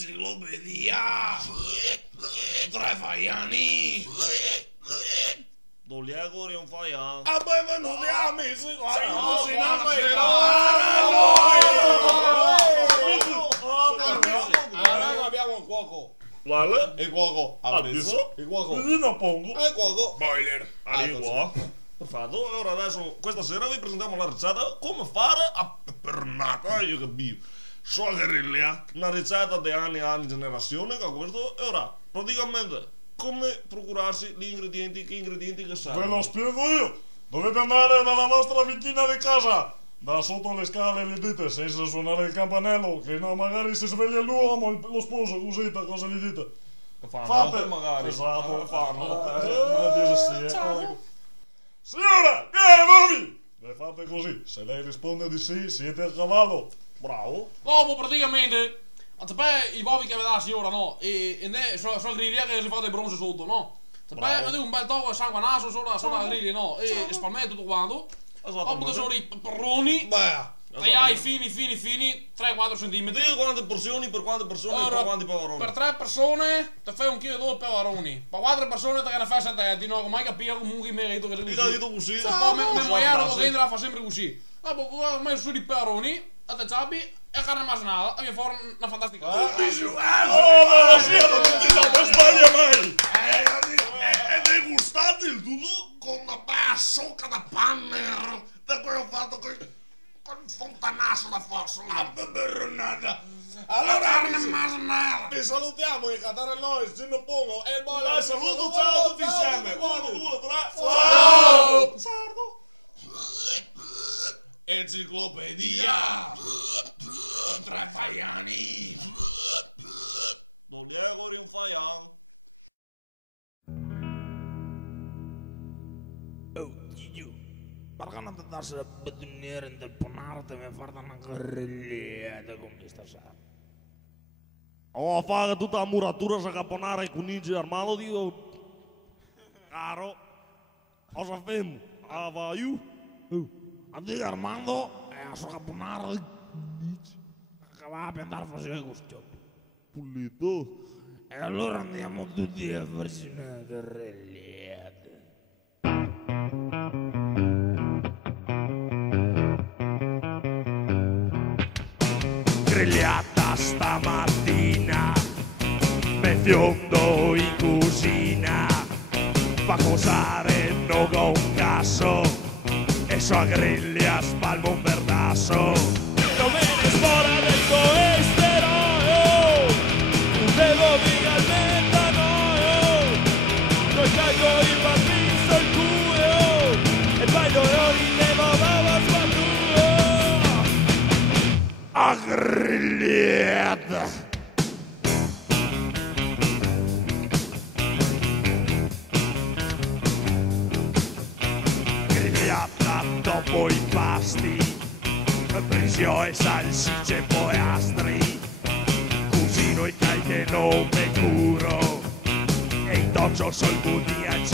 Enciclopedia! 3 Faiani! Doliegori un Faian! Benvenuti amici! Adesso abbiamo il cuoco. Vale? Il cuoco. Adesso? Il cuoco. Così pongo. Il cuoco. Boiler! Arrivo. Perfetto, e ora adesso, questa sera vi presentiamo la ricetta come fare a pepernata, io capisco. So griglia, una ricetta di anni e anni, generazione, che questo, e ora, praticamente, come procurarsi gli ingredienti, che ingredienti che Ve servono. lo spiego io. Dovete andare dalla vostra vicina di casa. Da sotto le scale gli dite, senza suonare il campanello, che no, magari si sveglia l'uomo, lo sposo, così, cosa gli dite? Che fanno? Fate, Magari. esatto, Fanno. Ecco. Signora, voi? Le fate così, se lei risponde di sì, siete a cavallo. Bravo. Dopo praticamente, poi i bovi che vede la signora, no? E sono griglia che si fa dei bronze sotto, no? Poi vedi un bel tocco di sangue a naso sulla griglia, no? E spalmare tutto quanto. Dopo sono i peperoni, tagliai fini, 3-4 cm. Dì quante porzioni, per quante persone, per quanti peperoni. Per 3 persone ti fai 1 chilo di peperoni. Per 4 persone ti fai 7 no? Come capire comunque il merito che si Dica dito così. poi mi muoiare così la fa sempre così. Dopo ho messo su i peperoni, a te ciabi e carne macinata. E mi fa una fantastica cosa. Oh, ma siamo tutti non sbaglia mai. E degustate il tutto con una bella socca da panner, per cui ho fatto con il fontanasso da fosso. La peperonata. Allora, Carne macinata. vi salutiamo il Catarello, il Gino Pongo e il Bolle. Dai, saluto, ciao a tutti insieme. 1, 2, 3. Ciao! Sardo. Enciclopedia! 3 Faiani! Doliegori un Faian. Oh, Gigi, perché non ti darsi la betoniera del ponarte e fare una grigliata con questa sera? Oh, fare tutta la muratura sa caponare i conigi armato di caro. Cosa femo? Ah, va io? Addio Armando, a sua caponare che va a andare a fare questo. Pulito. E allora andiamo tutti a farci una grigliata. Grigliata stamattina, me fiondo in cucina, fa cosare no con un caso, e sua griglia spalma un verdasso. Dovete sforare il colesterolo, devo via il metanolo, non c'hai i bambini sul culo, e fai dolori che va la squadra. A grigliata! Grigliata dopo i pasti, frisio e salsicce poi astri, cucino i cai che non me curo, e in doccio sol budi al